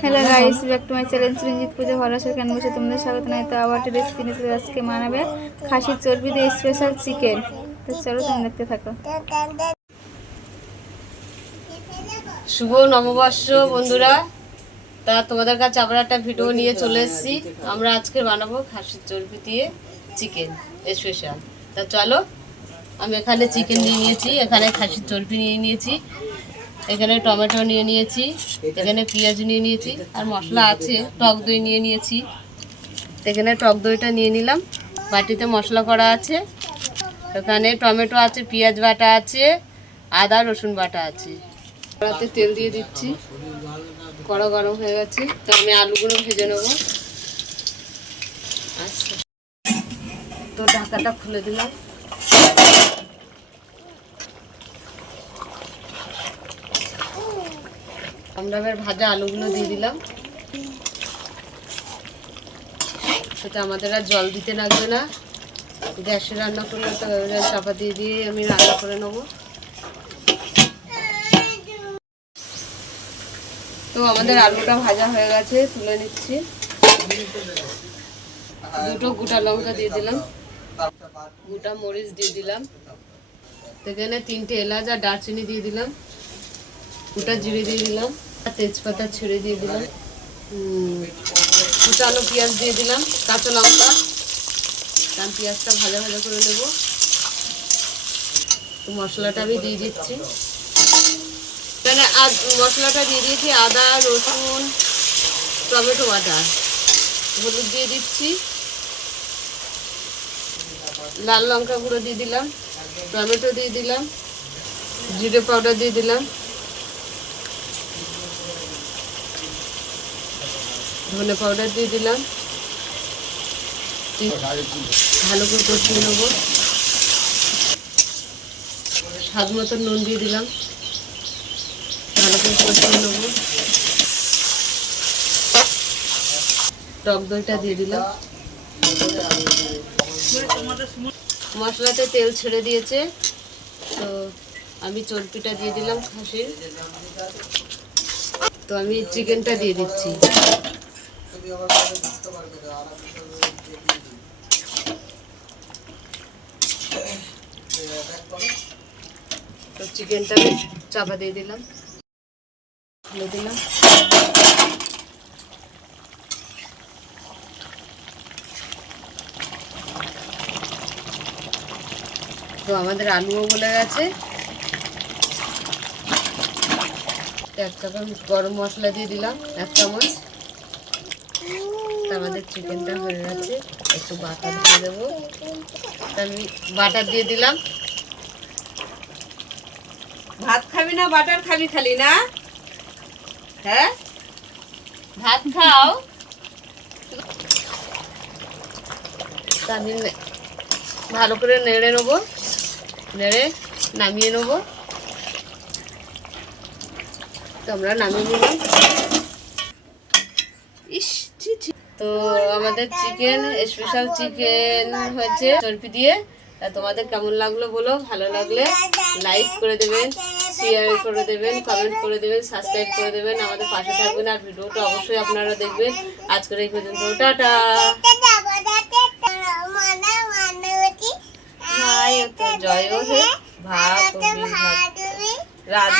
Hello guys, back to my channel Suranjit Puja ভরাসের কেন বসে তোমাদের স্বাগত নাই। তো আবার একটা রেসিপি নিয়ে চলে আজকে মানাবে খাসির চর্বি দিয়ে স্পেশাল চিকেন। তো চলো তুমি দেখতে থাকো। শুভ নববর্ষ বন্ধুরা। তা তোমাদের কাছে আবার একটা ভিডিও নিয়ে চলে এসেছি। আমরা আজকে বানাবো খাসির চর্বি দিয়ে চিকেন স্পেশাল। তা চলো, আমি এখানে চিকেন নিয়ে নিয়েছি, এখানে খাসির চর্বি নিয়ে নিয়েছি, এখানে টমেটো নিয়ে নিয়েছি, এখানে পেঁয়াজ নিয়ে নিয়েছি, আর মশলা আছে, টক দই নিয়ে নিয়েছি। এখানে টক দইটা নিয়ে নিলাম, বাটিতে মশলা করা আছে, এখানে টমেটো আছে, পেঁয়াজ বাটা আছে, আদা রসুন বাটা আছে। কড়াতে তেল দিয়ে দিচ্ছি, কড়া গরম হয়ে গেছে, তো আমি আলুগুলো ভেজে নেব। আচ্ছা, তো ঢাকাটা খুলে দিলাম। আমরা এবার ভাজা আলুগুলো দিয়ে দিলাম। সেটা আমাদের আর জল দিতে লাগবে না, গ্যাসে রান্না করলে তো চাপা দিয়ে দিয়ে আমি রান্না করে নেব। তো আমাদের আলুটা ভাজা হয়ে গেছে, তুলে নিচ্ছি। দুটো গোটা লঙ্কা দিয়ে দিলাম, গোটা মরিচ দিয়ে দিলাম, এখানে 3টে এলাচ আর দারচিনি দিয়ে দিলাম, গোটা জিরে দিয়ে দিলাম, তেজপাতা ছেড়ে দিয়ে দিলাম, কুচানো পেঁয়াজ দিয়ে দিলাম, কাঁচা লঙ্কা। কারণ পেঁয়াজটা ভাজা ভাজা করে নেব। তো মশলাটা আমি দিয়ে দিচ্ছি, এখানে মশলাটা দিয়ে দিয়েছি, আদা রসুন টমেটো বাটা, হলুদ দিয়ে দিচ্ছি, লাল লঙ্কা গুঁড়ো দিয়ে দিলাম, টমেটো দিয়ে দিলাম, জিরে পাউডার দিয়ে দিলাম, ধনে পাউডার দিয়ে দিলাম, ভালো করে কষিয়ে নেব। স্বাদ মতো নুন দিয়ে দিলাম, ভালো করে কষিয়ে নেব। টক দইটা দিয়ে দিলাম। মশলাতে তেল ছেড়ে দিয়েছে, তো আমি চর্বিটা দিয়ে দিলাম খাসির। তো আমি চিকেনটা দিয়ে দিচ্ছি। তো চিকেনটা আমি চাপা দিয়ে দিলাম, খুলে দিলাম। তো আমাদের আলুও গলে গেছে। 1 চামচ গরম মশলা দিয়ে দিলাম, 1 চামচ। আমাদের চিকেনটা হয়ে গেছে, একটু বাটার দিয়ে দেবো। আমি বাটার দিয়ে দিলাম। ভাত খাবি না বাটার খাবি খালি না? হ্যাঁ, ভাত খাও। আমি ভালো করে নেড়ে নেবো, নেড়ে নামিয়ে নেবো। তো আমরা নামিয়ে নিলাম। তো আমাদের চিকেন স্পেশাল চিকেন হয়েছে চর্বি দিয়ে। তা তোমাদের কেমন লাগলো বলো, ভালো লাগলে লাইক করে দেবেন, শেয়ার করে দেবেন, কমেন্ট করে দেবেন, সাবস্ক্রাইব করে দেবেন, আমাদের পাশে থাকবেন। আর ভিডিওটা অবশ্যই আপনারা দেখবেন। আজকের এই পর্যন্ত, টাটা। জয় হে ভাত রাত।